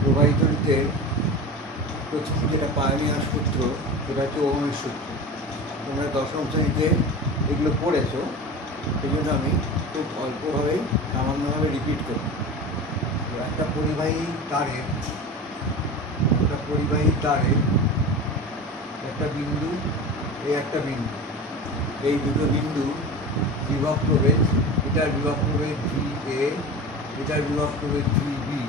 প্রবাহিতরিতে প্রথম যেটা পায়োনিয়ার সূত্র সেটা হচ্ছে ওহমের সূত্র। তোমরা দশম শ্রেণীতে এগুলো পড়েছো, সেই জন্য আমি খুব অল্পভাবে সামান্যভাবে রিপিট করি। একটা পরিবাহী তারের একটা বিন্দু, একটা বিন্দু, এই দুটো বিন্দু বিভব প্রভেদ, এটার বিভব প্রভেদ ভি এ, এটার বিভব প্রভেদ ভি বি,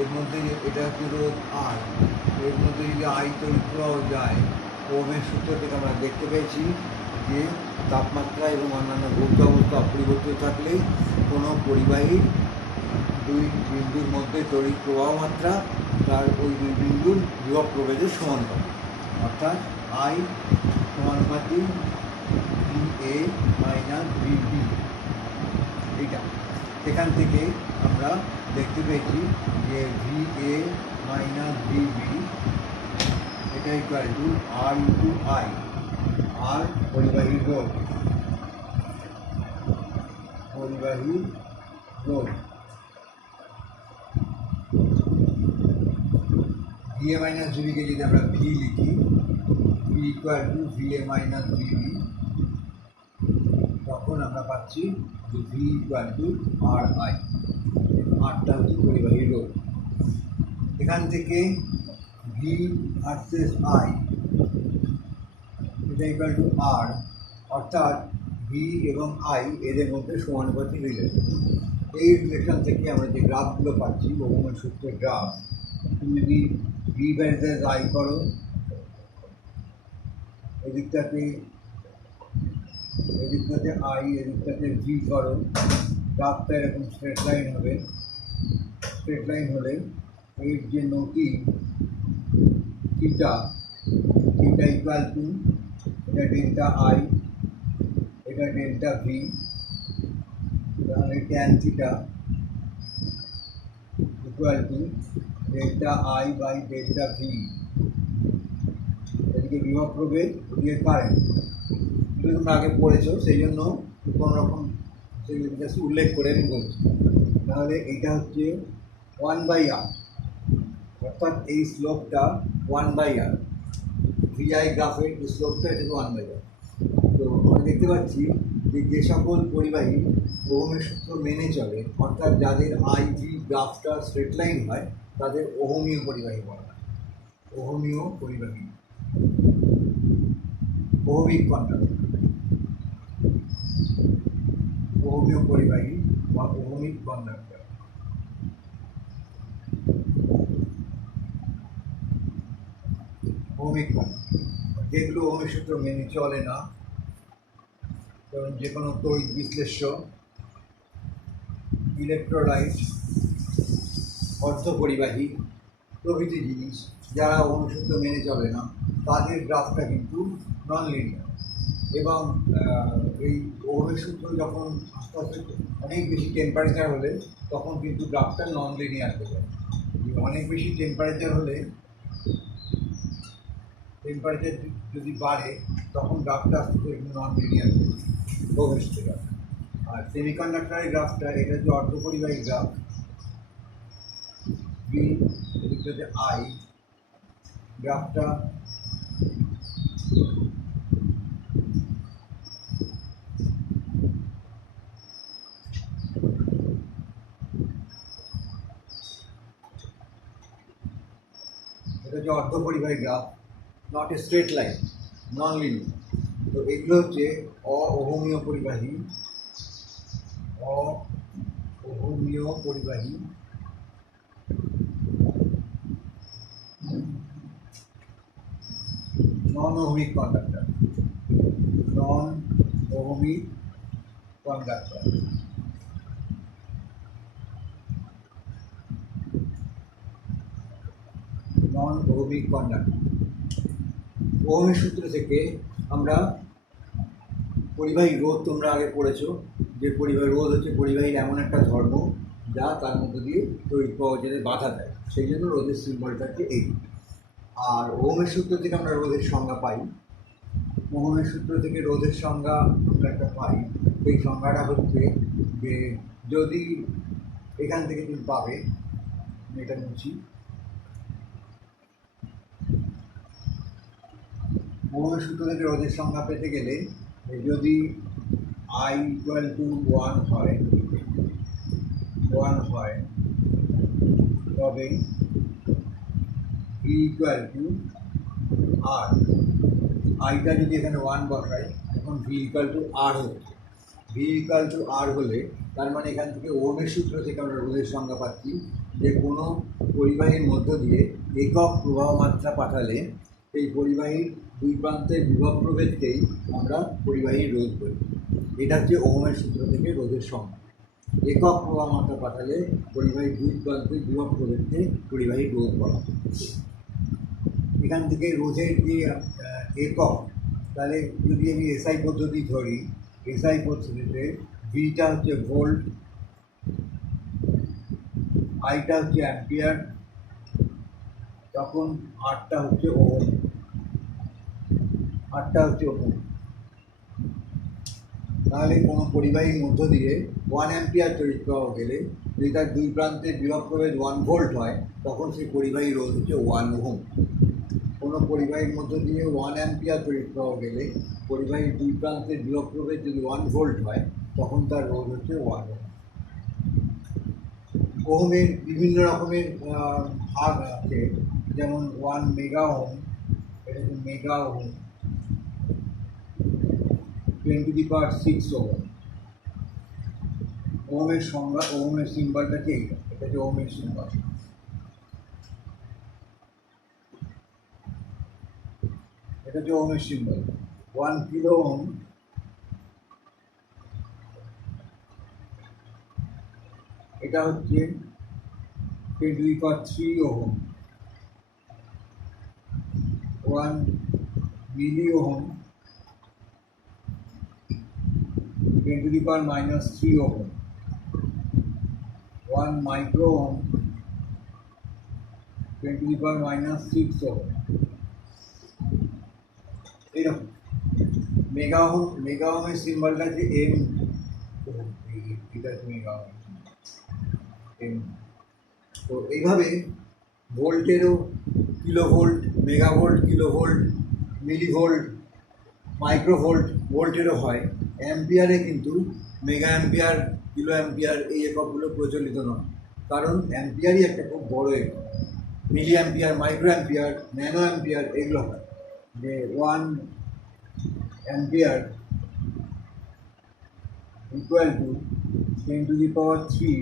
এর মধ্যে এটা হচ্ছে রোধ আর, এর মধ্যে যদি আই তড়িৎ প্রবাহ যায়, ওহমের সূত্র থেকে আমরা দেখতে পেয়েছি যে তাপমাত্রা এবং অন্যান্য ভৌত অবস্থা অপরিবর্তিত থাকলে কোনো পরিবাহীর দুই বিন্দুর মধ্যে তড়িৎ প্রবাহ মাত্রা তার ওই দুই বিন্দুর বিভব প্রভেদের সমানুপাতিক, অর্থাৎ আই সমানুপাতিক V A minus V B. এইটা সেখান থেকে আমরা দেখতে পেয়েছি যে V A minus V B এটা equal to R into I, R পরিবাহীর রোধ, ভি এ মাইনাস ভিবিকে যদি আমরা ভি লিখি, V equal to V A minus VB, তখন আমরা পাচ্ছি যে V equal to R I, আরটা হচ্ছে পরিবাহী রোধ। এখান থেকে ভি ভার্সেস আই এটা ইকুয়াল টু আর, অর্থাৎ ভি এবং আই এদের মধ্যে সমানুপাতিক রিলেশন। এই রিলেশন থেকে আমরা যে গ্রাফগুলো পাচ্ছি, ওহমের সূত্রের গ্রাফ, তুমি যদি ভি ভার্সেস আই করো, এদিকটাতে আই, এদিকটাতে ভি করো, গ্রাফটা এরকম স্ট্রেট লাইন হবে। স্ট্রেট লাইন হলে এর যে নতি থিটা ইকুয়াল টু এটা ডেল্টা আই, এটা ডেল্টা ভি, তাহলে tan theta equal to delta I by delta V. এদিকে বিভব প্রভেদ, ওদিকে কারেন্ট, এগুলো তোমরা আগে পড়েছো, সেই জন্য কোনো রকম সেগুলো জাস্ট উল্লেখ করে আমি বলছি। তাহলে এটা হচ্ছে 1/r, অর্থাৎ এই স্লোপটা 1/r, ভিআই গ্রাফের যে স্লোপটা এটা 1/r। তো আমরা দেখতে পাচ্ছি যে সকল পরিবাহী ওহমের সূত্র মেনে চলে, অর্থাৎ যাদের আই ভি গ্রাফটা স্ট্রেট লাইন হয়, তাদের ওহমীয় পরিবাহী বলা হয়। ওহমিক কন্ডাক্টর, ওহমীয় পরিবাহী বা ওহমিক কন্ডাক্টর। ওহমিক কন্ডাক্টর যেগুলো ওহমের সূত্র মেনে চলে না, যেমন যে কোনো তড়িৎ বিশ্লেষ্য, ইলেকট্রোলাইট, অর্ধপরিবাহী প্রভৃতি জিনিস, যারা ওহমের সূত্র মেনে চলে না, তাদের গ্রাফটা কিন্তু নন লিনিয়ার। এবং এই ওহমের সূত্র যখন আস্তে আস্তে অনেক বেশি টেম্পারেচার হলে, তখন কিন্তু গ্রাফটা নন লিনিয়ার হয়ে যায়। অনেক বেশি টেম্পারেচার হলে, টেম্পারেচার যদি বাড়ে, তখন গ্রাফটা আস্তে আস্তে নন লিনিয়ার হয়ে যায় ওহমের সূত্রে। আর সেমিকন্ডাক্টরের গ্রাফটা, এটা হচ্ছে অর্ধপরিবাহী গ্রাফ, ভি এদিকটাতে আই, গ্রাফটা এটা হচ্ছে অর্ধপরিবাহী graph, not a straight line, non linear. তো এগুলো হচ্ছে অওহমীয় পরিবাহী, non ohmic conductor, non ohmic conductor. ওহমের সূত্র থেকে আমরা পরিবাহী রোধ, তোমরা আগে পড়েছো যে পরিবাহী রোধ হচ্ছে পরিবাহীর এমন একটা ধর্ম যা তার মধ্যে দিয়ে তড়িৎ প্রবাহ যেতে বাধা দেয়, সেই জন্য রোধের সিম্বলটা হচ্ছে এই। আর ওহমের সূত্র থেকে আমরা রোধের সংজ্ঞা পাই, ওহমের সূত্র থেকে রোধের সংজ্ঞা আমরা একটা পাই। এই সংজ্ঞাটা হচ্ছে যে যদি এখান থেকে তুমি পাবে, এটা মুছি, ওহমের সূত্র থেকে রোধের সংজ্ঞা পেতে গেলে যদি I ইকুয়াল টু 1 হয় তবে V ইকুয়াল টু R। আইটা যদি এখানে 1 বসাই তখন V ইকুয়াল টু R হচ্ছে। V ইকুয়াল টু R হলে তার মানে এখান থেকে ওহমের সূত্র থেকে আমরা রোধের সংজ্ঞা পাচ্ছি যে কোনো পরিবাহীর মধ্য দিয়ে একক প্রবাহ মাত্রা পাঠালে এই পরিবাহীর দুই প্রান্তের বিভব প্রভেদকেই আমরা পরিবাহীর রোধ করি। এটা হচ্ছে ওহমের সূত্র থেকে রোধের সংজ্ঞা। একক প্রবাহ মাত্রা পাঠালে পরিবাহীর দুই প্রান্তের বিভব প্রভেদকে পরিবাহীর রোধ বলা। এখান থেকে রোধের যে একক, তাহলে যদি আমি এসআই পদ্ধতি ধরি, এসআই পদ্ধতিতে ভিটা হচ্ছে ভোল্ট, আইটা হচ্ছে অ্যাম্পিয়ার, তখন আরটা হচ্ছে ওহম। তাহলে কোনো পরিবাহীর মধ্য দিয়ে 1 অ্যাম্পিয়ার তড়িৎ প্রবাহ গেলে যদি তার দুই প্রান্তের বিভব প্রভেদ 1 ভোল্ট হয় তখন সেই পরিবাহী রোধ হচ্ছে 1 ওহম। কোনো পরিবাহীর মধ্য দিয়ে 1 অ্যাম্পিয়ার তড়িৎ প্রবাহ গেলে পরিবাহীর দুই প্রান্তের বিভব প্রভেদ যদি 1 ভোল্ট হয় তখন তার রোধ হচ্ছে 1 ওহম। ওহমের বিভিন্ন রকমের ভাগ আছে, যেমন 1 মেগা ওহম, এটা হচ্ছে মেগা ওহম, 10⁶ ওহম। ওহমের সংজ্ঞা, ওহমের সিম্বলটা কি? এটা হচ্ছে ওহমের সিম্বল। এটা হচ্ছে ওহমের সিম্বল। 1 কিলো ওহম এটা হচ্ছে 10⁻³ ohm. 1 milli ohm 10⁻³ ohm. 1 micro ohm 10⁻⁶ ohm. এরকম মেগা ওহমের সিম্বলটা হচ্ছে এম। এটা হচ্ছে মেগা ওহম এম। তো এইভাবে ভোল্টেরও kilovolt, megavolt, kilovolt, millivolt, microvolt, ভোল্টেরও হয়। অ্যাম্পিয়ারে কিন্তু মেগা অ্যাম্পিয়ার, কিলো অ্যাম্পিয়ার এই এককগুলো প্রচলিত নয়, কারণ অ্যাম্পিয়ারই একটা খুব বড় একক। Milliampere, microampere, nanoampere এগুলো হয়। যে 1 ampere equal to 10⁻³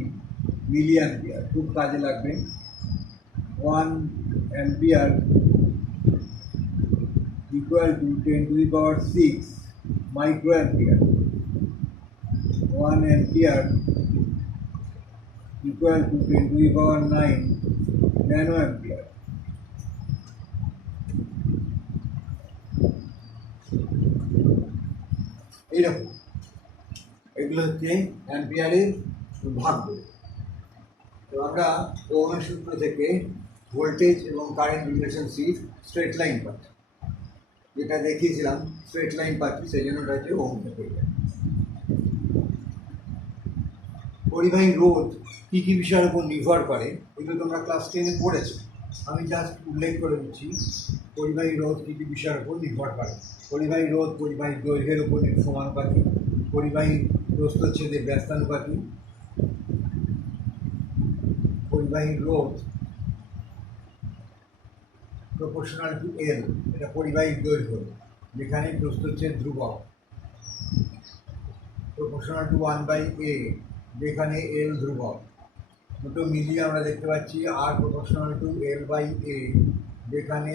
milliampere, খুব কাজে লাগবে। 1 ampere equal to 10⁶ microampere. 1 ampere equal to 10⁹ nanoampere. এইরকম এগুলো হচ্ছে অ্যাম্পিয়ারের ভাগগুলো। তো আমরা ওহমের সূত্র থেকে ভোল্টেজ এবং কারেন্ট রিলেশনশিপ স্ট্রেট লাইন পাচ্ছি, যেটা দেখিয়েছিলাম স্ট্রেট লাইন পাচ্ছি, সেই জন্য ওটা হচ্ছে ওহম থেকে। পরিবাহী রোধ কী কী বিষয়ের উপর নির্ভর করে এগুলো তোমরা ক্লাস 10-এ পড়েছো। আমি জাস্ট উল্লেখ করে দিচ্ছি পরিবাহী রোধ কী কী বিষয়ের উপর নির্ভর করে। পরিবাহী রোধ পরিবাহীর দৈর্ঘ্যের উপর সমানুপাতিক, পরিবাহীর প্রস্থচ্ছেদের ব্যস্তানুপাতিক, পরিবাহীর রোধ প্রপোর্শনাল টু এল, এটা পরিবাহীর দৈর্ঘ্য, যেখানে প্রস্থচ্ছেদ ধ্রুবক। প্রপোর্শনাল টু 1/a, যেখানে এল ধ্রুবক। দুটো মিলিয়ে আমরা দেখতে পাচ্ছি আর প্রপোর্শনাল টু L/a, যেখানে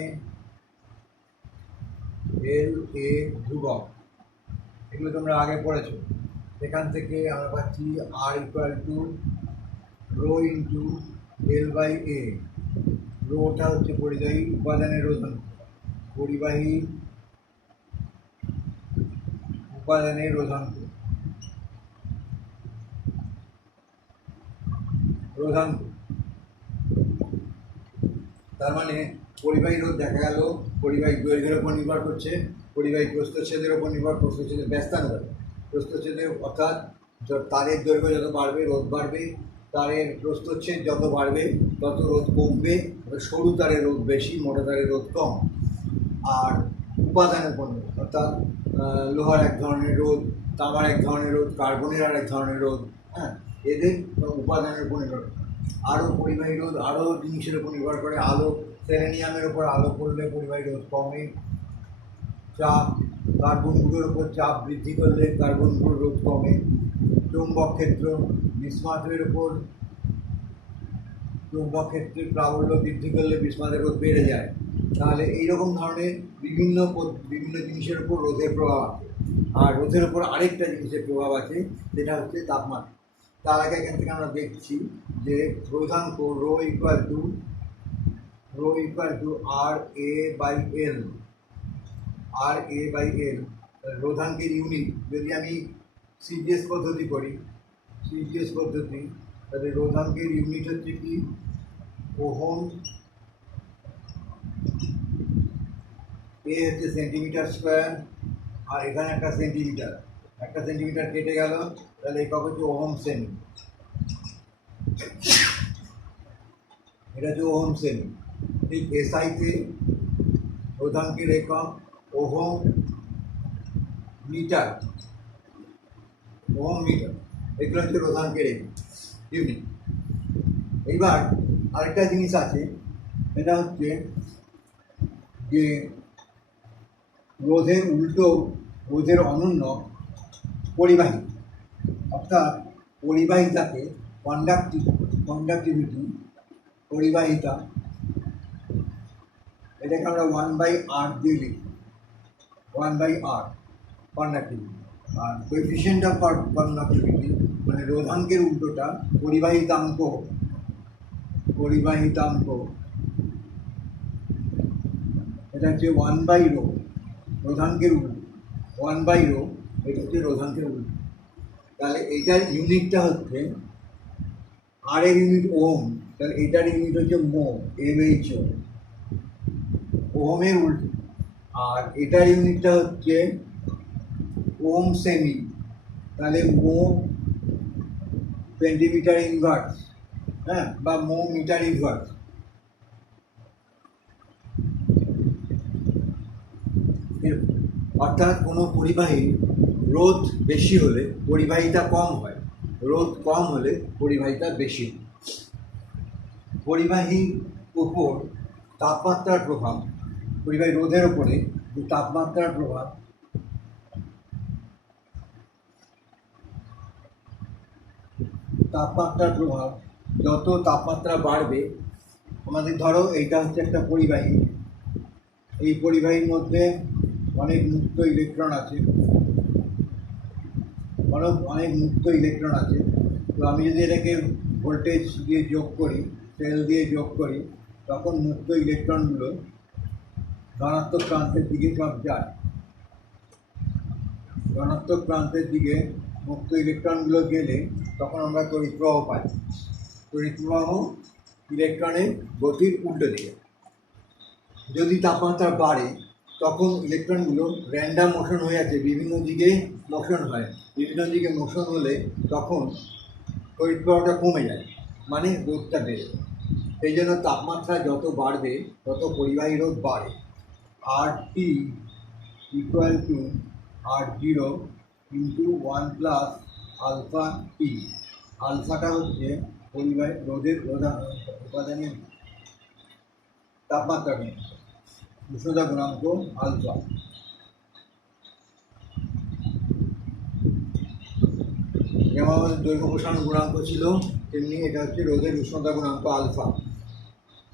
L/a ধ্রুবক। এগুলো তোমরা আগে পড়েছো। সেখান থেকে আমরা পাচ্ছি R equal to rho into L/a। রোটা হচ্ছে পরিবাহী উপাদানের রোধাঙ্ক, পরিবাহী উপাদানের রোধাঙ্ক। তার মানে পরিবাহী রোধ দেখা গেল পরিবাহী দৈর্ঘ্যের উপর নির্ভর করছে, পরিবাহী প্রস্থচ্ছেদের উপর নির্ভর, প্রস্থচ্ছেদের ব্যস্তানুপাতিক। প্রস্থচ্ছেদের অর্থাৎ তারের দৈর্ঘ্য যত বাড়বে রোধ বাড়বে, তারের প্রস্থচ্ছেদ যত বাড়বে তত রোধ কমবে। সরু তারের রোধ বেশি, মোটা তারের রোধ কম। আর উপাদানের উপর নির্ভর, অর্থাৎ লোহার এক ধরনের রোধ, তামার এক ধরনের রোধ, কার্বনের আর এক ধরনের রোধ, হ্যাঁ, এদের উপাদানের উপর নির্ভর করে। আরও পরিবাহী রোধ আরও জিনিসের উপর নির্ভর করে। আলো, সেলেনিয়ামের ওপর আলো পড়লে পরিবাহী রোধ কমে। চাপ, কার্বনগুলোর ওপর চাপ বৃদ্ধি করলে কার্বনগুলোর রোধ কমে। চৌম্বক ক্ষেত্র, বিসমাথের ওপর চৌম্বক ক্ষেত্রের প্রাবল্য বৃদ্ধি করলে বিসমাথের রোধ বেড়ে যায়। তাহলে এইরকম ধরনের বিভিন্ন বিভিন্ন জিনিসের উপর রোধের প্রভাব আছে। আর রোধের উপর আরেকটা জিনিসের প্রভাব আছে, সেটা হচ্ছে তাপমাত্রা। তার আগে এখান থেকে আমরা দেখছি যে রোধাঙ্ক rho equal to R A by L. R A by L রোধাঙ্কের ইউনিট। যদি আমি সিজিএস পদ্ধতি করি, তাহলে রোধাঙ্কের ইউনিট হচ্ছে কি ওহম, এ হচ্ছে সেন্টিমিটার স্কোয়ার, আর এখানে একটা সেন্টিমিটার কেটে গেল, তাহলে একক হচ্ছে ওহম সেমি। এটা হচ্ছে ওহম সেমি। ঠিক এসআইতে রোধাঙ্কের একক ওহম মিটার, এগুলো হচ্ছে রোধাঙ্কের ইউনিট। এইবার আরেকটা জিনিস আছে, সেটা হচ্ছে যে রোধের উল্টো, রোধের অনন্য পরিবাহী, অর্থাৎ পরিবাহিতাকে কন্ডাক্টিভিটি, পরিবাহিতা, এটাকে আমরা 1/r দিয়ে লিখি, 1/r কন্ডাক্টিভিটি। আর কোএফিসিয়েন্ট অফ কন্ডাক্টিভিটি মানে রোধাঙ্কের উল্টোটা পরিবাহিতাঙ্ক, এটা হচ্ছে 1/ρ, রোধাঙ্কের উল্টো 1/ρ, এটা হচ্ছে রোধাঙ্কের উল্টো। তাহলে এইটার ইউনিটটা হচ্ছে, আর এর ইউনিট ওহম, তাহলে এটার ইউনিট হচ্ছে মো, MHO, ওহমের উল্টো। আর এটার ইউনিটটা হচ্ছে ওহম সেমি, তাহলে মো সেন্টিমিটার ইনভার্স, হ্যাঁ, বা মো মিটার ইনভার্স। অর্থাৎ কোনো পরিবাহী রোধ বেশি হলে পরিবাহিতা কম হয়, রোধ কম হলে পরিবাহিতা বেশি। পরিবাহীর উপর তাপমাত্রার প্রভাব, পরিবাহী রোধের ওপরে যে তাপমাত্রার প্রভাব, যত তাপমাত্রা বাড়বে, আমাদের ধরো এইটা হচ্ছে একটা পরিবাহী, এই পরিবাহীর মধ্যে অনেক মুক্ত ইলেকট্রন আছে, তো আমি যদি এটাকে ভোল্টেজ দিয়ে যোগ করি, সেল দিয়ে যোগ করি, তখন মুক্ত ইলেকট্রনগুলো ধনাত্মক প্রান্তের দিকে সব যায়। ধনাত্মক প্রান্তের দিকে মুক্ত ইলেকট্রনগুলো গেলে তখন আমরা তড়িৎ প্রবাহ পাই। তড়িৎ প্রবাহ ইলেকট্রনের গতির উল্টো দিকে। যদি তাপমাত্রা বাড়ে তখন ইলেকট্রনগুলো র্যান্ডাম মোশন হয়ে আছে, বিভিন্ন দিকে মোশন হয়। বিভিন্ন দিকে মোশন হলে তখন তড়িৎ প্রবাহটা কমে যায়, মানে রোধটা বেড়ে যায়। সেই জন্য তাপমাত্রা যত বাড়বে তত পরিবাহী রোধ বাড়ে। RT equal to R0 into 1 plus alpha T. আলফাটা হচ্ছে পরিবাহী রোধের উপাদানের তাপমাত্রা, উষ্ণতা গুণাঙ্ক আলফা। যেমন আমাদের দৈর্ঘ্য প্রসারণ গুণাঙ্ক ছিল, তেমনি এটা হচ্ছে রোধের উষ্ণতা গুণাঙ্ক আলফা।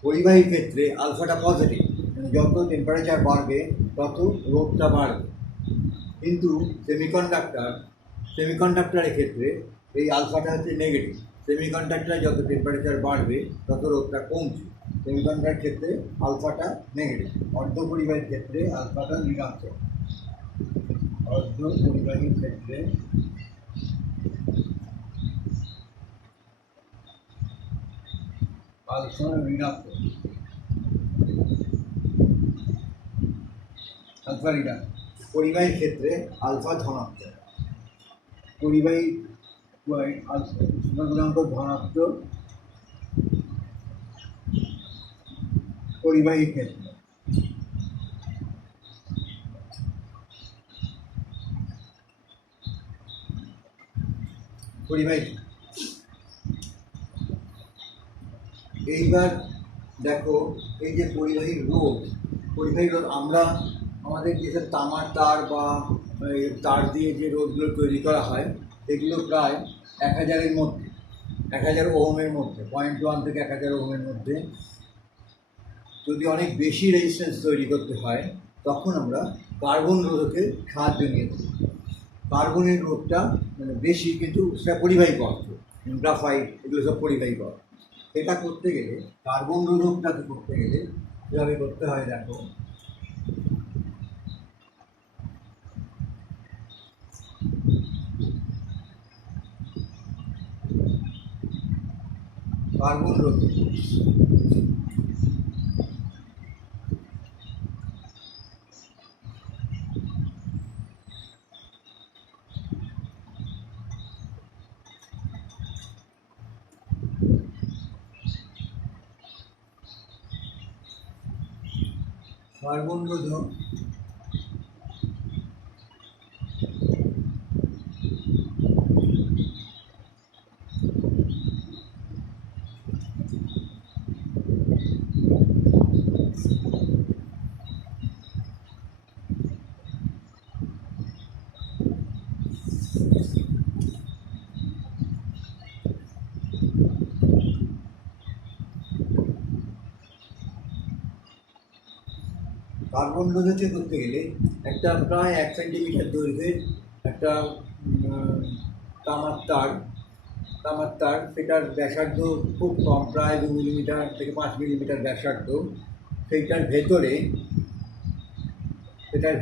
পরিবাহীর ক্ষেত্রে আলফাটা পজিটিভ, মানে যত টেম্পারেচার বাড়বে তত রোধটা বাড়বে। কিন্তু সেমিকন্ডাক্টরের ক্ষেত্রে এই আলফাটা হচ্ছে নেগেটিভ। সেমিকন্ডাক্টরে যত টেম্পারেচার বাড়বে তত রোধটা কমছে। সেমিকন্ডাক্টরের ক্ষেত্রে আলফাটা নেগেটিভ। অর্ধপরিবাহীর ক্ষেত্রে আলফাটা ঋণাত্মক। অর্ধপরিবাহীর ক্ষেত্রে আলফা ঋণাত্মক, পরিবাহীর ক্ষেত্রে আলফা ধনাত্মক। পরিবাহী গুণাঙ্ক ধনাত্মক পরিবাহীর ক্ষেত্রে, পরিবাহী। এইবার দেখো এই যে পরিবাহী রোধ আমরা আমাদের যেসব তামার তার বা তার দিয়ে যে রোধগুলো তৈরি করা হয় এগুলো প্রায় 1000-এর মধ্যে, 1000 ওহমের মধ্যে, 0.1 থেকে 1000 ওহমের মধ্যে। যদি অনেক বেশি রেজিস্ট্যান্স তৈরি করতে হয় তখন আমরা কার্বন রোধকের সাহায্য নিয়ে থাকি। কার্বনের রোধটা মানে বেশি, কিন্তু সেটা পরিবাহী পদার্থ, গ্রাফাইট এগুলো সব পরিবাহী পদার্থ। এটা করতে গেলে কার্বন রোধকটাকে করতে গেলে কীভাবে করতে হয় দেখো। কার্বন রোধক কার্বন রোধক কার্বন রোধকে করতে গেলে একটা প্রায় 1 সেন্টিমিটার দৈর্ঘ্যের একটা তামার তার সেটার ব্যাসার্ধ খুব কম, প্রায় 2 মিলিমিটার থেকে 5 মিলিমিটার ব্যাসার্ধ। সেটার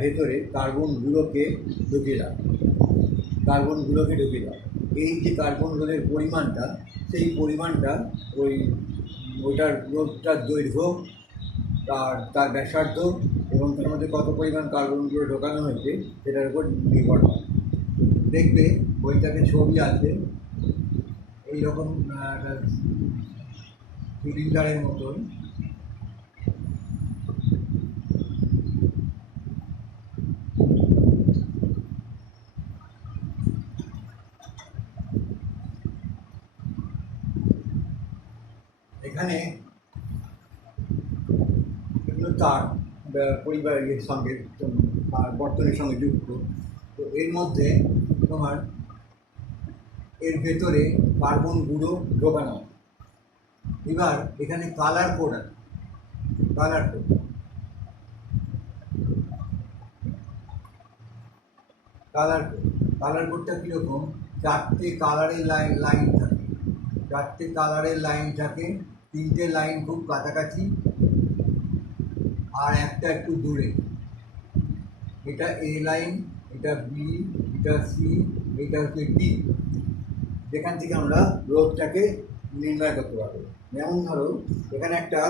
ভেতরে কার্বনগুলোকে ঢুকিয়ে দাও। এই যে কার্বন রোধের পরিমাণটা, সেই পরিমাণটা ওইটার রোধটার দৈর্ঘ্য, তার ব্যাসার্ধ এবং তার মধ্যে কত পরিমাণ কার্বনগুলো ঢোকানো হয়েছে সেটার উপর নির্ভর করে। দেখবে বইটাতে ছবি আছে এইরকম সিলিন্ডারের মতন। এখানে এগুলো তার পরিবারের সঙ্গে বর্তনের সঙ্গে যুক্ত। তো এর মধ্যে তোমার এর ভেতরে কার্বন গুঁড়ো ঢোকানো। এবার এখানে কালার কোড আছে, কালার কোডটা কীরকম, 4টে কালারের লাইন থাকে, 3টে লাইন খুব কাছাকাছি আর একটা একটু দূরে। এটা এ লাইন, এটা বি, এটা সি, এটা হচ্ছে ডি, যেখান থেকে আমরা রোধটাকে নির্ণয় করতে পারবো। যেমন ধরো এখানে একটা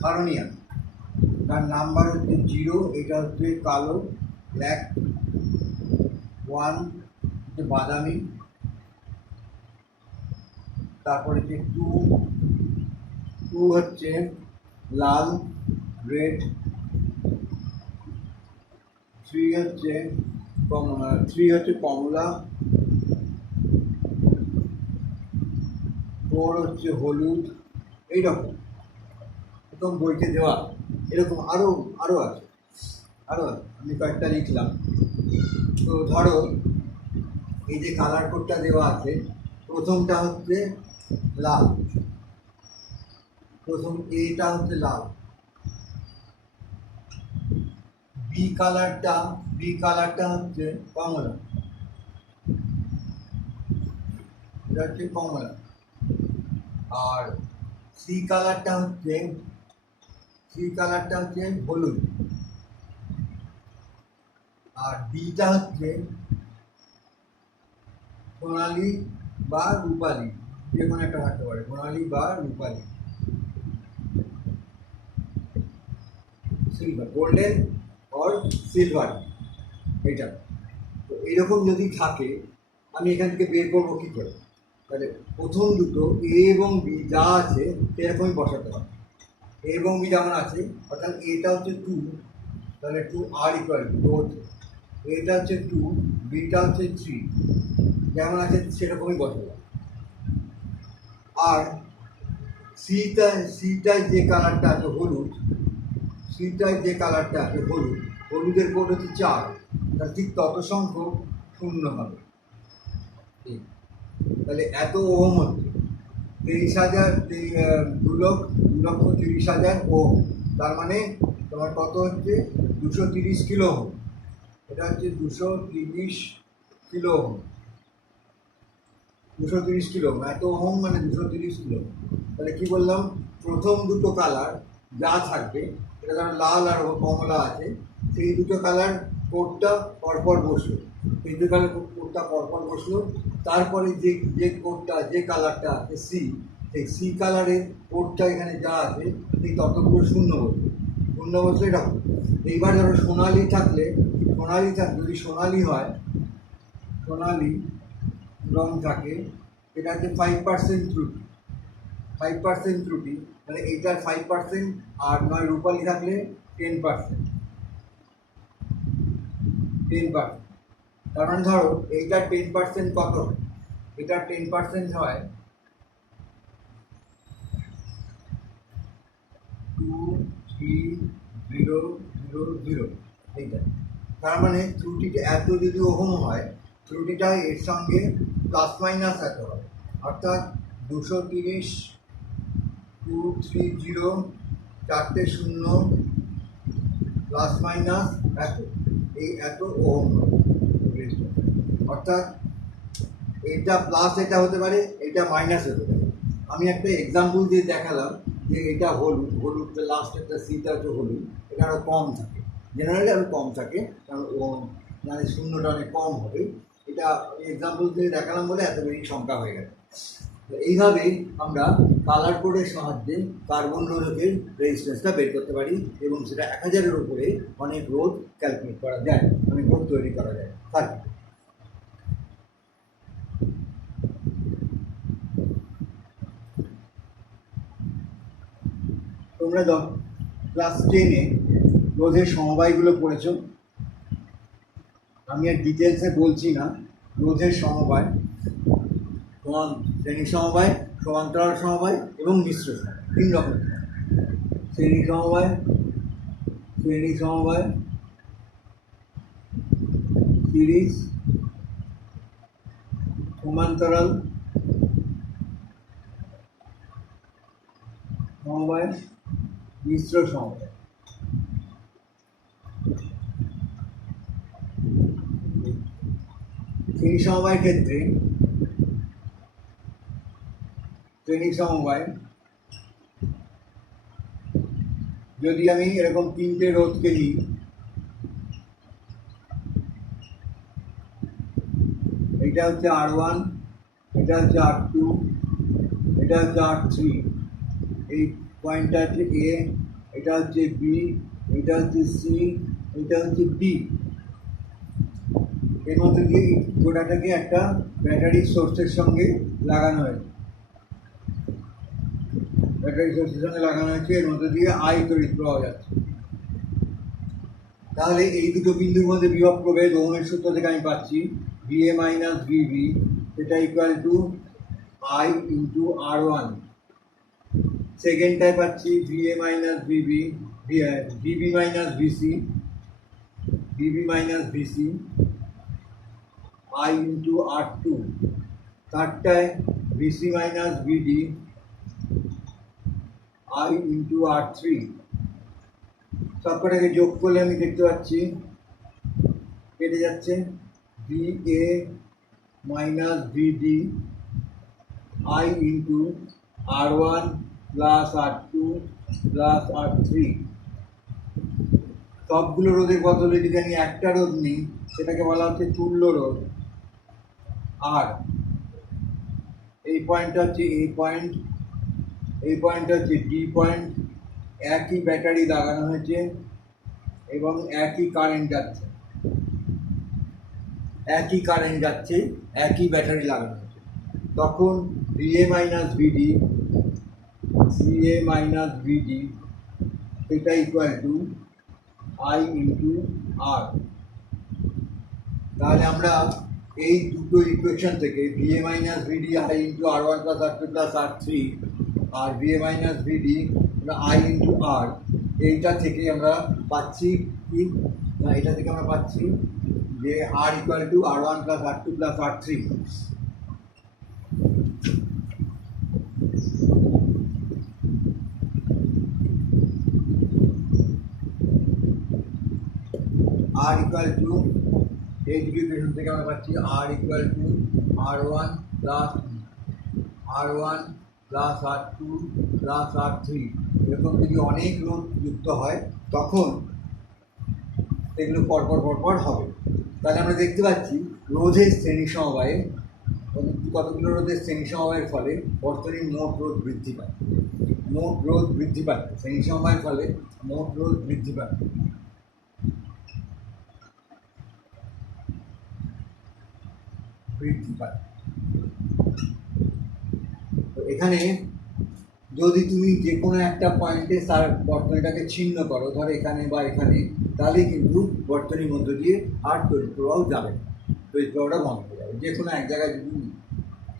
সারণী আছে, তার নাম্বার হচ্ছে 0, এটা হচ্ছে কালো ব্ল্যাক, 1 হচ্ছে বাদামি, তারপরে হচ্ছে 2 হচ্ছে লাল রেড, 3 হচ্ছে কমলা, 4 হচ্ছে হলুদ। এইরকম একদম বইতে দেওয়া, এরকম আরও আছে। আমি কয়েকটা লিখলাম। তো ধরো এই যে কালার কোডটা দেওয়া আছে, প্রথমটা হচ্ছে লাল, এটা হচ্ছে লাল। বি কালারটা হচ্ছে কমলা, এটা হচ্ছে কমলা। আর সি কালারটা হচ্ছে হলুদ। আর ডিটা হচ্ছে সোনালি বা রূপালি, যে কোনো একটা থাকতে পারে, সোনালি বা রূপালি, সিলভার, গোল্ডেন অর সিলভার। এটা তো এইরকম যদি থাকে, আমি এখান থেকে বের করবো কী করে? তাহলে প্রথম দুটো এ এবং বি যা আছে সেরকমই বসাতে হবে। এ এবং বি যেমন আছে, অর্থাৎ এটা হচ্ছে 2, তাহলে 2 আর ইকুয়াল টু রোধ এটা হচ্ছে 2, বিটা হচ্ছে 3, যেমন আছে সেরকমই বসাবো। আর সিটায় যে কালারটা আছে হলুদ, সিটায় যে কালারটা আছে হলুদ, হলুদের কোড হচ্ছে 4, তার ঠিক তত সংখ্যক শূন্য হবে। তাহলে এত ওহম হচ্ছে 30,000, 2,30,000 ওহম। তার মানে তোমার কত হচ্ছে 230 কিলো ওহম। এটা হচ্ছে 230 কিলো ওহম। 230 কিলো ওহম, এত ওহম মানে 230 কিলো। তাহলে কি বললাম, প্রথম দুটো কালার যা থাকবে, এটা ধরো লাল আর কমলা আছে, সেই দুটো কালার কোডটা পরপর বসলো, সেই দুটো কালার কোডটা পরপর বসলো। তারপরে যে যে কোডটা, যে কালারটা আছে সেই সি কালারের কোডটা এখানে যা আছে সেই ততগুলো শূন্য বসবে। শূন্য বসলে এটা হবে। এইবার ধরো সোনালি থাকলে, যদি সোনালি হয়, সোনালি রং থাকে, এটা হচ্ছে 5% ত্রুটি। 5% ত্রুটি, মানে এইটার 5%, আর নয় রূপালি থাকলে 10%। 10%, তার মানে ধরো এইটার 10% কত, এটার 10% হয় 23000, এইটা। তার মানে ত্রুটিটা এত যদি ওহম হয়, ত্রুটিটা এর সঙ্গে প্লাস মাইনাস এত হয়, অর্থাৎ 230, 230, 4টে শূন্য প্লাস মাইনাস এত, এই এত ওহম হবে। অর্থাৎ এটা প্লাস এটা হতে পারে, এটা মাইনাস হতে পারে। আমি একটা এক্সাম্পল দিয়ে দেখালাম যে এটা হলুদ, হলুদটা লাস্ট একটা সিটা হচ্ছে হলুদ, এটা আরও কম থাকে, জেনারেলি আরও কম থাকে, কারণ ও মানে শূন্যটা অনেক কম হবে। এটা এক্সাম্পল দিয়ে দেখালাম বলে এত বেশি সংখ্যা হয়ে গেছে। তো এইভাবেই আমরা কালার কোডের সাহায্যে কার্বন রোধকের রেজিস্ট্যান্সটা বের করতে পারি, এবং সেটা 1000-এর উপরে অনেক রোধ ক্যালকুলেট করা যায়, অনেক রোধ তৈরি করা যায়। তোমরা ক্লাস 10-এ রোধের সমবায়গুলো পড়েছ, আমি আর ডিটেলসে বলছি না। রোধের সমবায়, শ্রেণী সমবায়, সমান্তরাল সমবায় এবং মিশ্র সমবায়, 3 রকম। শ্রেণী সমবায়, সিরিজ, সমান্তরাল সমবায়, মিশ্র সমবায়। শ্রেণী সমবায়ের ক্ষেত্রে, শ্রেণী সমবায় যদি আমি এরকম 3টে রোধকে নিই, এটা হচ্ছে R1, এটা হচ্ছে R2, এটা হচ্ছে R3, এই পয়েন্টটা হচ্ছে A, এটা হচ্ছে B, এটা হচ্ছে C, এটা হচ্ছে D। এর মধ্যে দিয়ে গোটাটাকে একটা ব্যাটারি সোর্সের সঙ্গে লাগানো হয়েছে, এর মধ্যে দিয়ে আই তড়িৎ প্রবাহ যাচ্ছে। তাহলে এই দুটো বিন্দুর মধ্যে বিভব প্রভেদ ওহমের সূত্র থেকে আমি পাচ্ছি VA মাইনাস VB, এটা equal to I into R1। সেকেন্ডটায় পাচ্ছি VA minus VB, VB minus VC, I into R2। থার্ডটায় VC minus VD, I into R3। সবকটাকে যোগ করলে আমি দেখতে পাচ্ছি কেটে যাচ্ছে VA minus VD, I into R1 plus R2 plus R3। সবগুলো রোধের বদলে যদি আমি একটা রোধ নিই, সেটাকে বলা হচ্ছে তুল্য রোধ। আর এই পয়েন্টটা হচ্ছে A পয়েন্ট, এই পয়েন্টটা হচ্ছে D পয়েন্ট। একই ব্যাটারি লাগানো হয়েছে এবং একই কারেন্ট যাচ্ছে, একই ব্যাটারি লাগানো হয়েছে। তখন VA মাইনাস VD, এটা equal to I into R। তাহলে আমরা এই দুটো ইকুয়েশন থেকে V A minus V D I into R one plus R two plus R three আর V A minus V D I into R, এইটা থেকে আমরা পাচ্ছি কি না, এটা থেকে আমরা পাচ্ছি যে R equal to R one plus R two plus R three. R equal to এই দুটো ইকুয়েশন থেকে আমরা পাচ্ছি R equal to R one plus R two plus R three. এরকম যদি অনেক রোধ যুক্ত হয় তখন এগুলো পরপর হবে। তাহলে আমরা দেখতে পাচ্ছি রোধের শ্রেণী সমবায়ে কতগুলো রোধের শ্রেণী সমবায়ের ফলে বর্তনীর মোট রোধ বৃদ্ধি পায়। মোট রোধ বৃদ্ধি পায় শ্রেণী সমবায়ের ফলে মোট রোধ বৃদ্ধি পায়। তো এখানে যদি তুমি যে কোনো একটা পয়েন্টে তার বর্তনীটাকে ছিন্ন করো, ধরো এখানে বা এখানে, তাহলে কিন্তু বর্তনীর মধ্য দিয়ে আর তড়িৎ প্রবাহ যাবে না, তড়িৎ প্রবাহটা বন্ধ হয়ে যাবে। যে কোনো এক জায়গায় যদি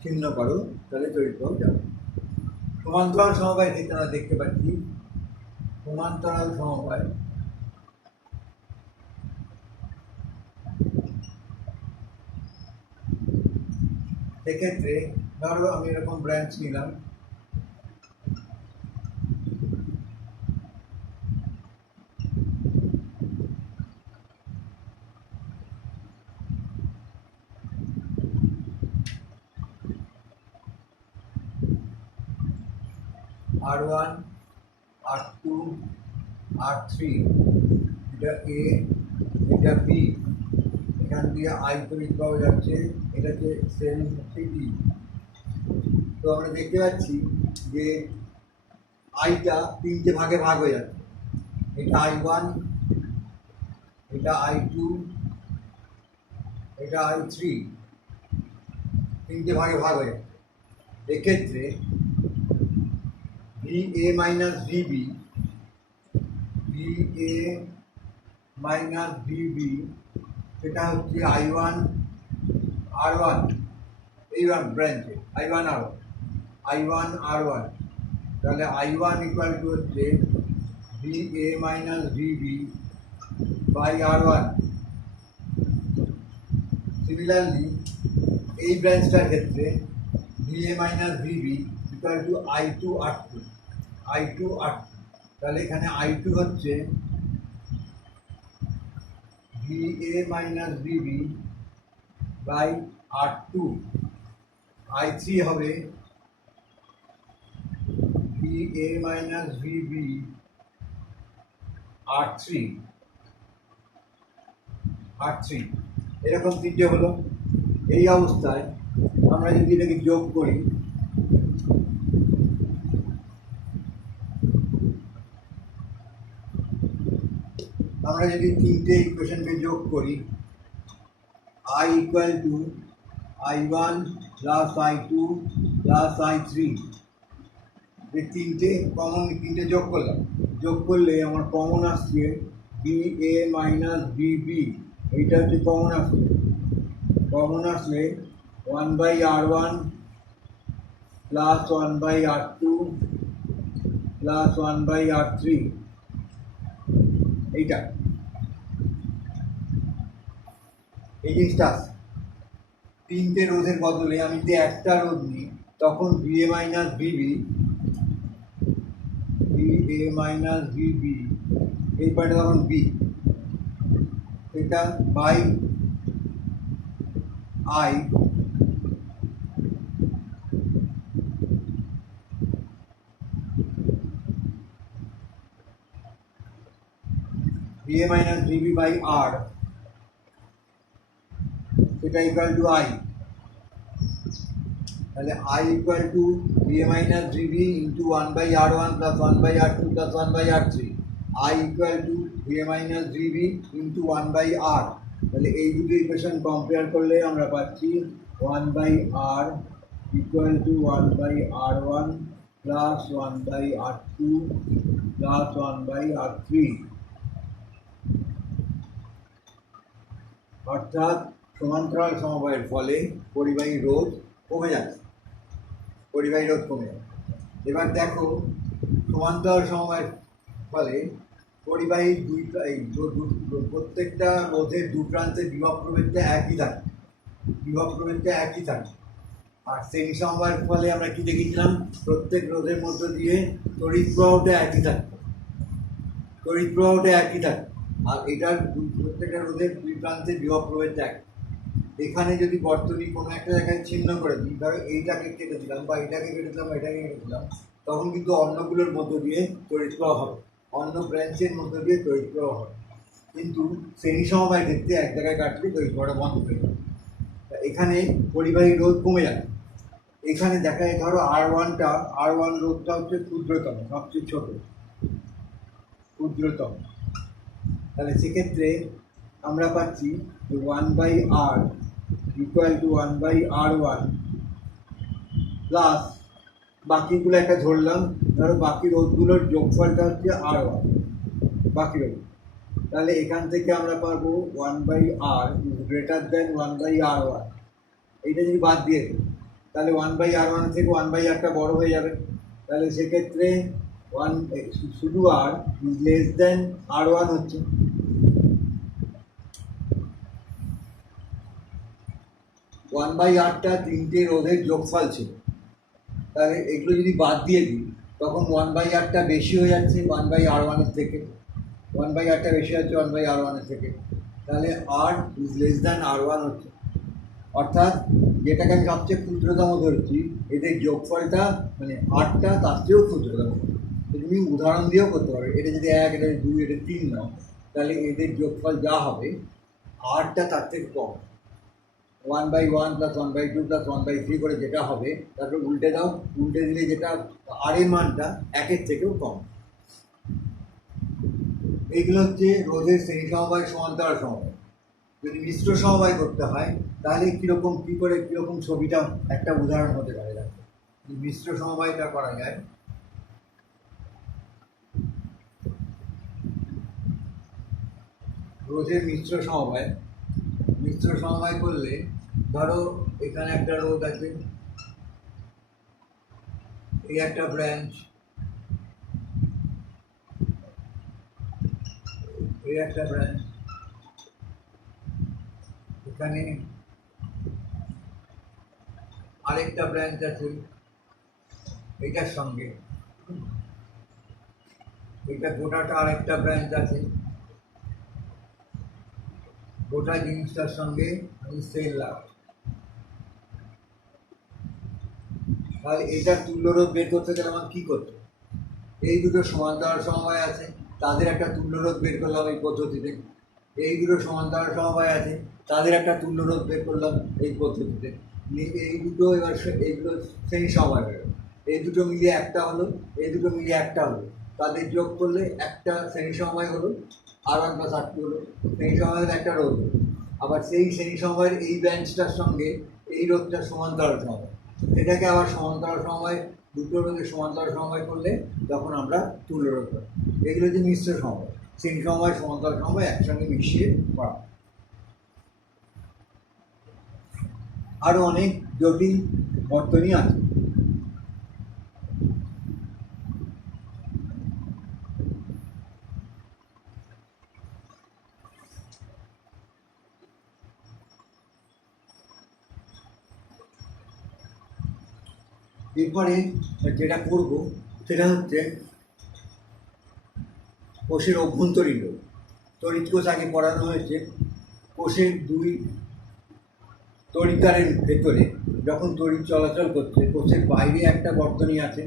ছিন্ন করো তাহলে তড়িৎ প্রবাহ যাবে। সমান্তরাল সমবায় থেকে আমরা দেখতে পাচ্ছি সমান্তরাল সমবায় সেক্ষেত্রে ধরো আমি এরকম ব্রাঞ্চ নিলাম, R1 R2 R3, এটা এ এটা বি, এখান দিয়ে আই তড়িৎ পাওয়া যাচ্ছে, এটাকে সেল হচ্ছে ডি। তো আমরা দেখতে পাচ্ছি যে আইটা তিনটে ভাগে ভাগ হয়ে যাচ্ছে, এটা I1, এটা I2, এটা I3, তিনটে ভাগে ভাগ হয়ে যাচ্ছে। এক্ষেত্রে VA minus VB, VA minus VB সেটা হচ্ছে I1 R1, এই ব্রাঞ্চে I1 R1, তাহলে I1 ইকুয়াল টু হচ্ছে VA minus VB by R1। Similarly এই ব্রাঞ্চটার ক্ষেত্রে VA minus VB equal to I2 R2, তাহলে এখানে I2 হচ্ছে VA minus VB by R2, I3 হবে VA মাইনাস VB R3, এরকম তিনটে হলো। এই অবস্থায় আমরা যদি এটাকে যোগ করি, আমরা যদি তিনটে ইকুয়েশনকে যোগ করি, I equal two I1 plus I2 plus I3, এই তিনটে যোগ করলে আমার কমন আসছে VA মাইনাস VB, এইটা হচ্ছে কমন আসলে 1/R1 plus 1/R2 plus 1/R3, এইটা এই জিনিসটা আছে। তিনটে রোধের বদলে আমি যদি একটা রোধ নিই তখন VA মাইনাস VB এই পার্টে তখন B, এটা by I VA minus VB by R, এটা ইকুয়াল টু I, তাহলে I equal to VA minus VB into 1/R1 plus 1/R2 plus 1/R3, I equal to VA minus VB into 1/R। তাহলে এই দুটো equation compare করলে আমরা পাচ্ছি 1/R equal to 1/R1 plus 1/R2 plus 1/R3, অর্থাৎ সমান্তরাল সমবায়ের ফলে পরিবাহী রোধ কমে যাচ্ছে, পরিবাহী রোধ কমে যাচ্ছে। এবার দেখো, সমান্তরাল সমবায়ের ফলে পরিবাহী প্রত্যেকটা রোধের দু প্রান্তের বিভব প্রভেদটা একই থাকে, বিভব প্রভেদটা একই থাকে। আর শ্রেণী সমবায়ের ফলে আমরা কি দেখেছিলাম, প্রত্যেক রোধের মধ্য দিয়ে তড়িৎ প্রবাহটা একই থাকতো, তড়িৎ প্রবাহটা একই থাকে। আর এটার প্রত্যেকটা রোধের দুই প্রান্তের বিভব প্রভেদটা এক। এখানে যদি বর্তনী কোনো একটা জায়গায় ছিন্ন করে দিই, ধরো এইটাকে কেটে দিলাম বা এটাকে কেটে দিলাম, এটাকে কেটে দিলাম, তখন কিন্তু অন্যগুলোর মধ্য দিয়ে তড়িৎ প্রবাহ হবে, অন্য ব্রাঞ্চের মধ্য দিয়ে তড়িৎ প্রবাহ হবে। কিন্তু শ্রেণী সমবায়ের ক্ষেত্রে এক জায়গায় কাটলে তড়িৎ প্রবাহটা বন্ধ হয়ে যাবে, এখানে পরিবাহী রোধ কমে যাবে। এখানে দেখা যায় ধরো আর ওয়ান রোধটা হচ্ছে ক্ষুদ্রতম, সবচেয়ে ছোট, ক্ষুদ্রতম। তাহলে সেক্ষেত্রে আমরা পাচ্ছি যে 1/r equal to 1/r1 plus বাকিগুলো একটা ধরলাম, ধরো বাকি রোধগুলোর যোগফলটা হচ্ছে r1, বাকি রোধ। তাহলে এখান থেকে আমরা পাবো 1/r গ্রেটার দেন 1/r1। এইটা যদি বাদ দিয়ে দিই তাহলে 1/r1 থেকে 1/rটা বড় হয়ে যাবে। তাহলে সেক্ষেত্রে শুধু আর লেস দেন r1 হচ্ছে। 1/rটা তিনটে রোধের যোগফল ছিল, তাহলে এগুলো যদি বাদ দিয়ে দিই তখন 1/rটা বেশি হয়ে যাচ্ছে 1/r1-এর থেকে, 1/rটা বেশি হচ্ছে 1/r1-এর থেকে। তাহলে r is less than r1 হচ্ছে। অর্থাৎ যেটাকে আমি সবচেয়ে ক্ষুদ্রতম ধরছি, এদের যোগফলটা মানে আটটা তার চেয়েও ক্ষুদ্রতম। তুমি উদাহরণ দিয়েও করতে পারবে, এটা যদি 1, এটা যদি 2, এটা 3 নাও, তাহলে এদের যোগফল যা হবে আটটা তার থেকে কম। 1/1 + 1/2 + 1/3 করে যেটা হবে, তারপর উল্টে দাও, উল্টে দিলে যেটা আর এর মানটা 1-এর থেকেও কম। এইগুলো হচ্ছে রোধের শ্রেণী সমবায়, সমান্তরাল সমবায়। যদি মিশ্র সমবায় করতে হয় তাহলে কীরকম ছবিটা একটা উদাহরণ হতে পারে। দেখো, মিশ্র সমবায়টা করা যায়। রোধের মিশ্র সমবায় করলে ধরো এখানে একটা রোধ আছে, এই একটা ব্রাঞ্চ, এই একটা ব্রাঞ্চ, এখানে আরেকটা ব্রাঞ্চ আছে এটার সঙ্গে, এটা গোটাটা আরেকটা ব্রাঞ্চ আছে, গোটা জিনিসটার সঙ্গে আমি সেল লাগাই। তাহলে এটার তুল্যরোধ বের করতে গেলে আমার কী করতে? এই দুটো সমান্তরাল সমবায় আছে, তাদের একটা তুল্যরোধ বের করলাম এই পদ্ধতিতে। এই দুটো সমান্তরাল সমবায় আছে, তাদের একটা তুল্যরোধ বের করলাম এই পদ্ধতিতে। এই দুটো এবার এইগুলো শ্রেণী সমবায় হয়ে গেল। এই দুটো মিলিয়ে একটা হলো, এই দুটো মিলিয়ে একটা হলো, তাদের যোগ করলে একটা শ্রেণী সমবায় হলো, r1 + r2 হলো, শ্রেণী সমবায়ের একটা রোধ হলো। আবার সেই শ্রেণী সমবায়ের এই ব্রাঞ্চটার সঙ্গে এই রোধটা সমান্তরাল সমবায়, এটাকে আবার সমান্তরাল সমবায়, দুটো রোধের সমান্তরাল সমবায় করলে তখন আমরা তুল্যরোধ করি। এগুলো হচ্ছে মিশ্র সমবায়, শ্রেণী সমবায়, সমান্তরাল সমবায় একসঙ্গে মিশিয়ে করা। আরও অনেক জটিল বর্তনী আছে। এরপরে যেটা করবো সেটা হচ্ছে কোষের অভ্যন্তরীণ রোধ। তড়িৎ কোষ আগে পড়ানো হয়েছে। কোষের দুই তড়িৎদ্বারের ভেতরে যখন তড়িৎ চলাচল করছে, কোষের বাইরে একটা বর্তনী আছে,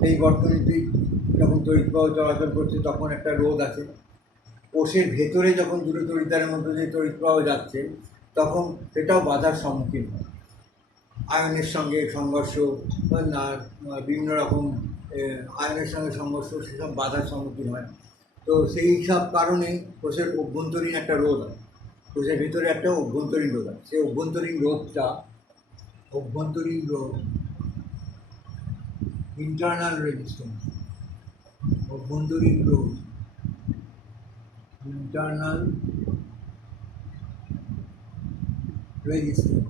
সেই বর্তনীতে যখন তড়িৎ প্রবাহ চলাচল করছে তখন একটা রোধ আছে। কোষের ভেতরে যখন দুটো তড়িৎদ্বারের মধ্যে দিয়ে তড়িৎ প্রবাহ যাচ্ছে তখন সেটাও বাধার সম্মুখীন হয়, আয়নের সঙ্গে সংঘর্ষ, না বিভিন্ন রকম আয়নের সঙ্গে সংঘর্ষ, সেসব বাধার সম্মুখীন হয়। তো সেই সব কারণে কোষের অভ্যন্তরীণ একটা রোধ হয়, কোষের ভিতরে একটা অভ্যন্তরীণ রোধ হয়। সেই অভ্যন্তরীণ রোধ ইন্টারনাল রেজিস্ট্যান্স, অভ্যন্তরীণ রোধ, ইন্টারনাল রেজিস্টার।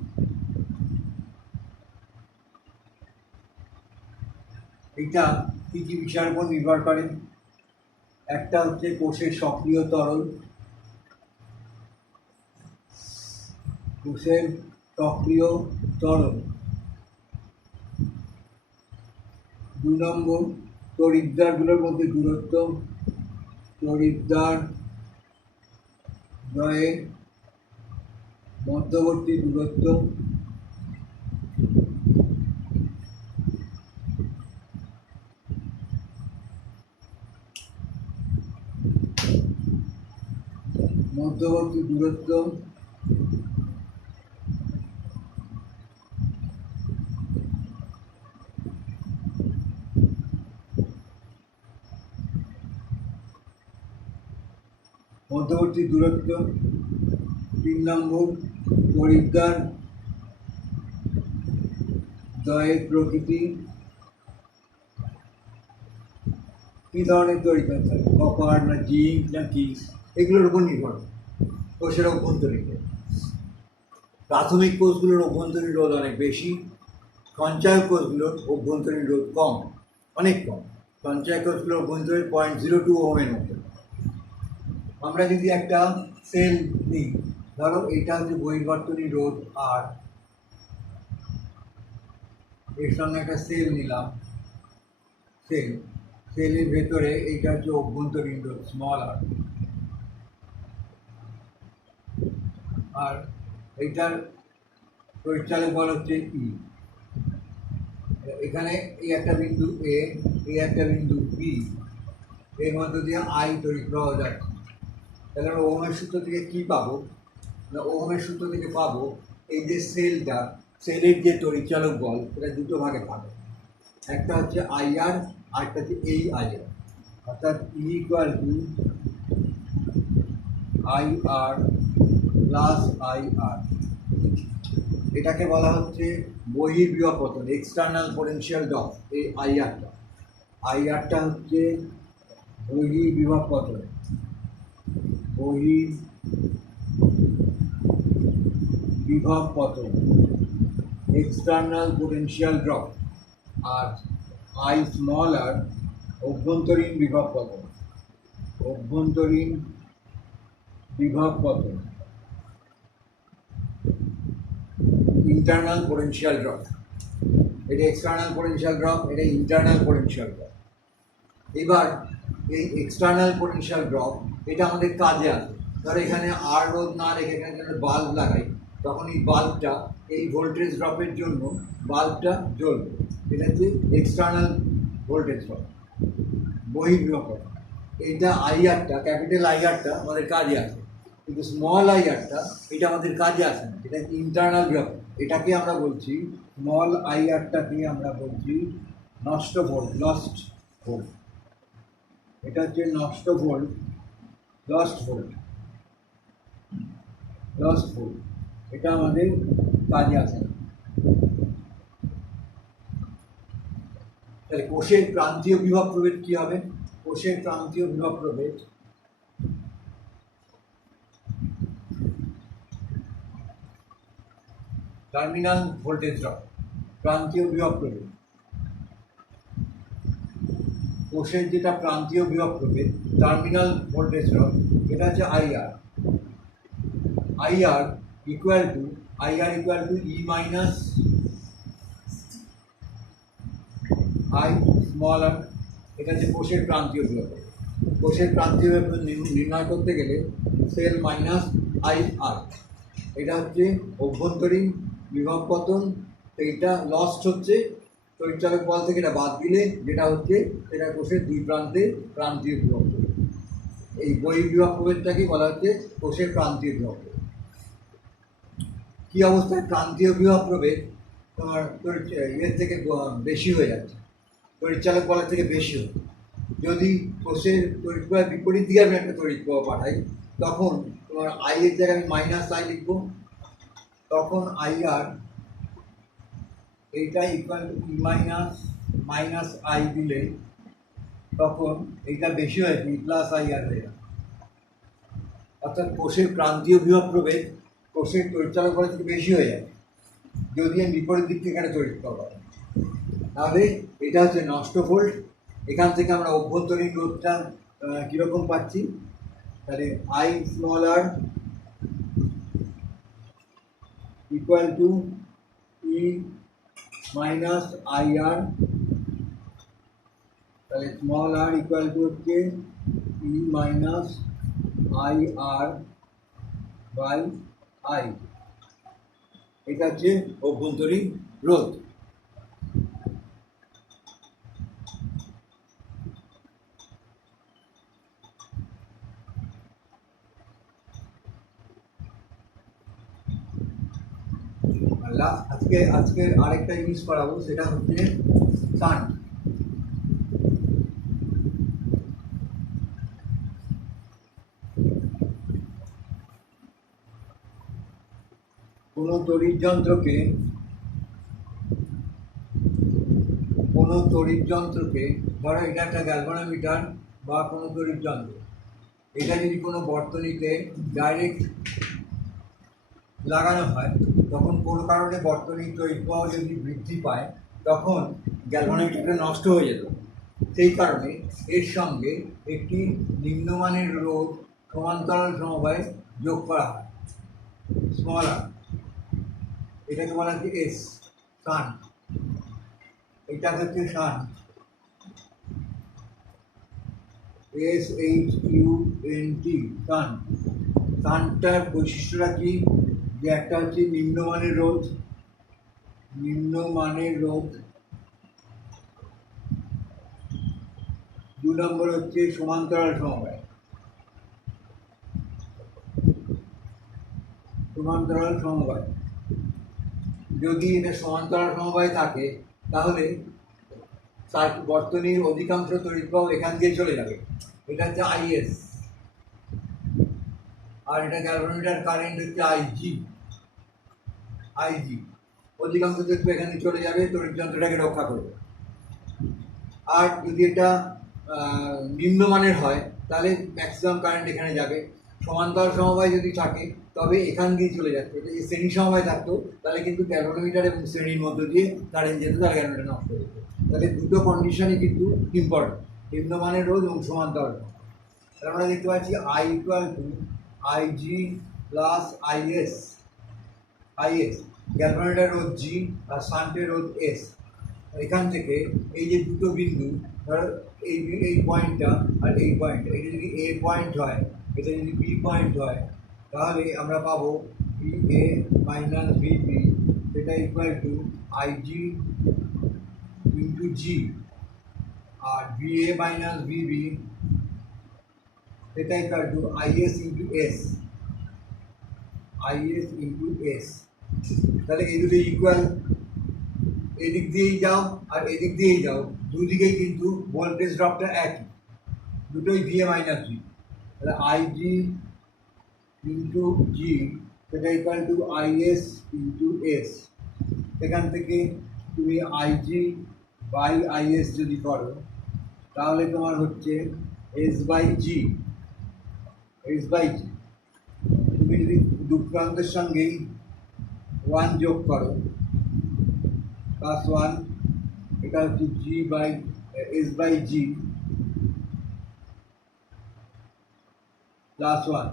এটা কী কী বিষয়ের উপর নির্ভর করে? একটা হচ্ছে কোষের সক্রিয় তরল, কোষের সক্রিয় তরল। 2 নম্বর তড়িৎদ্বারগুলোর মধ্যে দূরত্ব, তড়িৎদ্বার দ্বয়ের মধ্যবর্তী দূরত্ব। মধ্যবর্তী দূরত্ব মধ্যবর্তী দূরত্ব। 3 নম্বর তড়িৎদ্বার দ্বয়ের প্রকৃতি, কী ধরনের তড়িৎদ্বার থাকে, কপার না জিঙ্ক না কি, এগুলোর উপর নির্ভর। কোষের অভ্যন্তরীণ প্রাথমিক কোষগুলোর অভ্যন্তরীণ রোধ অনেক বেশি, সঞ্চয়ক কোষগুলোর অভ্যন্তরীণ রোধ কম, অনেক কম। সঞ্চয়ক কোষগুলোর অভ্যন্তরীণ 0.02 ওহমের মতো। আমরা যদি একটা সেল নিই, ধরো এটা হচ্ছে বহির্বর্তনী রোধ, আর এর সঙ্গে একটা সেল নিলাম, সেলের ভেতরে এইটা হচ্ছে অভ্যন্তরীণ রোধ স্মল আর এইটার পরিচালক বল হচ্ছে ই। এখানে এই একটা বিন্দু এ, এই একটা বিন্দু বি, এর মধ্য দিয়ে আই তড়িৎ প্রবাহ যাচ্ছে। তাহলে আমরা ওহমের সূত্র থেকে কী পাবো না, ওহমের সূত্র থেকে পাবো এই যে সেলটা, সেলের যে তড়িৎচালক বল, এটা দুটো ভাগে ভাগে। একটা হচ্ছে আইআর, আরেকটা হচ্ছে এই আইআর, অর্থাৎ E equal to IR plus IR. এটাকে বলা হচ্ছে বহির্বিভব পতন, এক্সটার্নাল পোটেনশিয়াল ড্রপ। এই আইআরটা হচ্ছে বহির্বিভব পতন, বহির্বিভব পতন, এক্সটার্নাল পোটেনশিয়াল ড্রপ। আর আই স্মল আর অভ্যন্তরীণ বিভব পতন, অভ্যন্তরীণ বিভব পতন, ইন্টারনাল পোটেনশিয়াল ড্রপ। এটা এক্সটার্নাল পোটেনশিয়াল ড্রপ, এটা ইন্টারনাল পোটেনশিয়াল ড্রপ। এবার এই এক্সটার্নাল পোটেনশিয়াল ড্রপ এটা আমাদের কাজে আসে। ধরো এখানে আর রোধ না রেখে এখানে যদি বাল্ব লাগাই, তখন এই বাল্বটা এই ভোল্টেজ ড্রপের জন্য বাল্বটা জ্বলবে। এটা হচ্ছে এক্সটার্নাল ভোল্টেজ ড্রপ, বহির্বিভব। এইটা আইআরটা, ক্যাপিটাল আইআরটা আমাদের কাজে আসে, কিন্তু স্মল আইআরটা এটা আমাদের কাজে আসে না, এটা ইন্টারনাল বিভব। এটাকে আমরা বলছি, স্মল আইআরটাকে আমরা বলছি নষ্ট ভোল্ট, লস্ট ভোল্ট। এটা হচ্ছে নষ্ট volt, lost volt, lost volt. এটা আমাদের কাজে আসে না। তাহলে কোষের প্রান্তীয় বিভব প্রভেদ কী হবে? কোষের প্রান্তীয় বিভব প্রভেদ টার্মিনাল ভোল্টেজ ড্রপ, প্রান্তীয় বিভব প্রভেদ। কোষের যেটা প্রান্তীয় বিভব প্রভেদ, টার্মিনাল ভোল্টেজ ড্রপ, এটা হচ্ছে I R. I R equal to E minus I small r. এটা হচ্ছে কোষের প্রান্তীয় বিভব। কোষের প্রান্তীয় বিভব নির্ণয় করতে গেলে সেল মাইনাস আই আর, এটা হচ্ছে অভ্যন্তরীণ বিভব পতন। এইটা লস্ট হচ্ছে তড়িৎচালক বল থেকে, এটা বাদ দিলে যেটা হচ্ছে সেটা কোষের দুই প্রান্তে প্রান্তীয় বিভব প্রভেদ। এই বহির্বিভব প্রভেদটাকে বলা হচ্ছে কোষের প্রান্তীয় বিভব প্রভেদ। কী অবস্থায় প্রান্তীয় বিভব প্রভেদ তোমার এর থেকে বেশি হয়ে যাচ্ছে, তড়িৎচালক বলের থেকে বেশি হচ্ছে? যদি কোষের তড়িৎ প্রবাহ বিপরীত দিকে আমি একটা তড়িৎ প্রবাহ পাঠাই, তখন তোমার আই এর জায়গায় আমি মাইনাস আই লিখবো, তখন আইআর এইটা equal to E minus I দিলে তখন এইটা বেশি হয়েছে, ই প্লাস আইআর হয়ে যাবে। অর্থাৎ কোষের প্রান্তীয় বিভব প্রভেদ কোষের তড়িৎচালক বলের থেকে বেশি হয়ে যাবে যদি আমি বিপরীত দিক থেকে এখানে তড়িৎ পাবো। তাহলে এটা হচ্ছে নষ্ট ভোল্ট। এখান থেকে আমরা অভ্যন্তরীণ রোধটা কীরকম পাচ্ছি, তাহলে I small r equal to E minus I আর, তাহলে স্মল আর ইকুয়াল টু হচ্ছে E minus I R by I, এটা হচ্ছে অভ্যন্তরীণ রোধ। আজকে আরেকটা জিনিস করাবো, সেটা হচ্ছে শান্ট। কোনো তড়িৎ যন্ত্রকে ধরো এটা একটা গ্যালভানোমিটার বা কোনো তড়িৎ যন্ত্র, এটা যদি কোনো বর্তনীতে ডাইরেক্ট লাগানো হয়, তখন কোনো কারণে বর্তনীর তড়িৎ প্রবাহ যদি বৃদ্ধি পায়, তখন গ্যালভানোমিটারটা নষ্ট হয়ে যেত। সেই কারণে এর সঙ্গে একটি নিম্নমানের রোধ সমান্তরাল সমবায় যোগ করা হয়, স্মল আর, এটাকে বলা হচ্ছে এস, শান্ট। এটা হচ্ছে শান্ট, SHUNT, শান্ট। শান্টটার বৈশিষ্ট্যটা কি, যে একটা হচ্ছে নিম্নমানের রোধ, দু নম্বর হচ্ছে সমান্তরাল সমবায়। যদি এটা সমান্তরাল সমবায় থাকে, তাহলে তার বর্তনীর অধিকাংশ তড়িৎ প্রবাহ এখান দিয়ে চলে যাবে, এটা হচ্ছে আইএস, আর এটা গ্যালভানোমিটার কারেন্ট হচ্ছে আইজি। অধিকাংশ তড়িৎ এখানে চলে যাবে, তড়িৎ যন্ত্রটাকে রক্ষা করবে। আর যদি এটা নিম্নমানের হয়, তাহলে ম্যাক্সিমাম কারেন্ট এখানে যাবে। সমান্তরাল সমবায় যদি থাকে, তবে এখান দিয়ে চলে যাচ্ছে। যদি শ্রেণী সমবায় থাকতো, তাহলে কিন্তু গ্যালভানোমিটার এবং শ্রেণীর মধ্য দিয়ে কারেন্ট যেত, তাহলে গ্যালভানোমিটার নষ্ট হয়ে যেত। তাহলে দুটো কন্ডিশনই কিন্তু ইম্পর্টেন্ট, নিম্নমানের রোধ এবং সমান্তরাল। তাহলে আমরা দেখতে পাচ্ছি I equal to IG plus is. Galvanometer রোধ জি আর শান্টের রোধ এস। এখান থেকে এই যে দুটো বিন্দু, ধরো এই পয়েন্টটা আর এই পয়েন্ট, এটা যদি এ পয়েন্ট হয়, এটা যদি বি পয়েন্ট হয়, তাহলে আমরা পাবো বি এ মাইনাস বিবি, সেটা equal to IG into G, আর বি এ মাইনাস বিবি সেটা equal to IS into S. তাহলে এই দুটো ইকুয়াল, এদিক দিয়েই যাও আর এদিক দিয়েই যাও, দুদিকেই কিন্তু ভোল্টেজ ড্রপটা একই, দুটোই ভিএ মাইনাস ভি। তাহলে আইজি ইন্টু জি সেটা equal to IS into S. এখান থেকে তুমি আইজি বাই আইএস যদি করো, তাহলে তোমার হচ্ছে এস বাই জি। তুমি যদি দু প্রান্তের সঙ্গেই 1 যোগ করো, +1, এটা হচ্ছে G by S by G +1।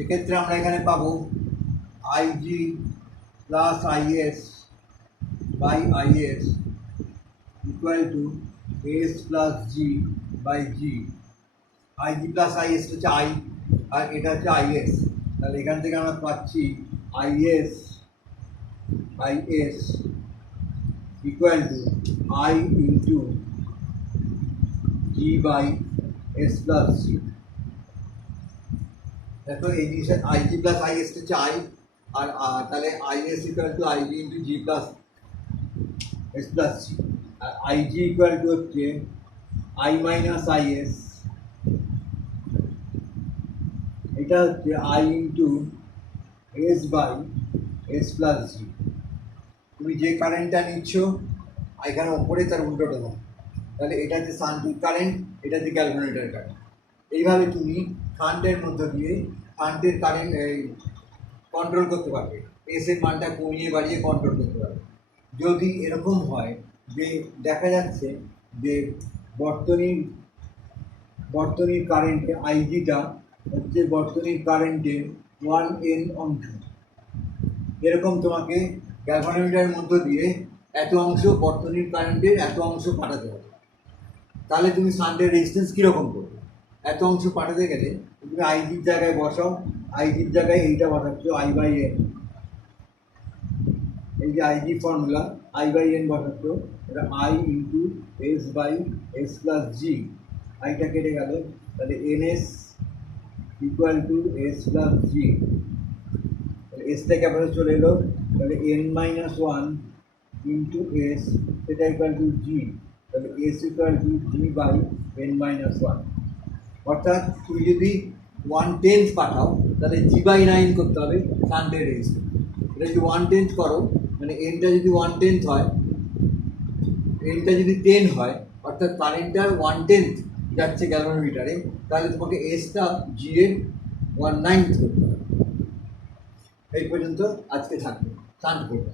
এক্ষেত্রে আমরা এখানে পাবো I G plus I S by I S equal to S plus G by G. I G plus I S হচ্ছে আই, আর এটা হচ্ছে আইএস। তাহলে এখান থেকে আমরা পাচ্ছি I S equal to I into G by S plus G. দেখো এই জিনিসটা আইজি প্লাস আইএস হচ্ছে আই, আর তাহলে I S equal to IG into G plus S plus G, R I G equal to হচ্ছে আই মাইনাস আইএস, এটা হচ্ছে I into S by S plus G. তুমি যে কারেন্টটা নিচ্ছ এখানে ওপরে তার উল্টোটা দাও, তাহলে এটা হচ্ছে শান্তির কারেন্ট, এটা হচ্ছে গ্যালভানোমিটার কারেন্ট। এইভাবে তুমি শান্টের মধ্য দিয়ে শান্টের কারেন্ট কন্ট্রোল করতে পারবে, এসের মানটা কমিয়ে বাড়িয়ে কন্ট্রোল করতে পারবে। যদি এরকম হয় যে দেখা যাচ্ছে যে বর্তনীর কারেন্টে আইজিটা হচ্ছে বর্তনীর কারেন্টের 1n অংশ, এরকম তোমাকে গ্যালভানোমিটারের মধ্য দিয়ে এত অংশ বর্তনীর কারেন্টের এত অংশ পাঠাতে হবে। তাহলে তুমি শান্টের রেজিস্ট্যান্স কীরকম করবে? এত অংশ পাঠাতে গেলে তুমি আইজির জায়গায় বসাও, আইজির জায়গায় এইটা বসাচ্ছ I/N, এই যে আইজি ফর্মুলা I/N বসাচ্ছ, এটা I ইন্টু S/S+G, আইটা কেটে গেল, তাহলে NS equal to S+G, S থেকে আপনাদের চলে এলো, তাহলে n-1 ইন্টু এস, সেটা ইকুয়াল টু জি, তাহলে এস ইকুয়াল টু G/n-1। অর্থাৎ তুমি যদি 1/10 পাঠাও তাহলে G/9 করতে হবে শান্টের রেজিস্ট্যান্স। এটা যদি 1/10 করো, মানে এনটা যদি 1/10 হয়, এনটা যদি 10 হয়, অর্থাৎ কারেন্টটার 1/10 যাচ্ছে গ্যালভানোমিটারে, তাহলে তোমাকে এসটা জি এর 1/9 করতে হবে। এই পর্যন্ত আজকে থাকবে শান্ট করবে।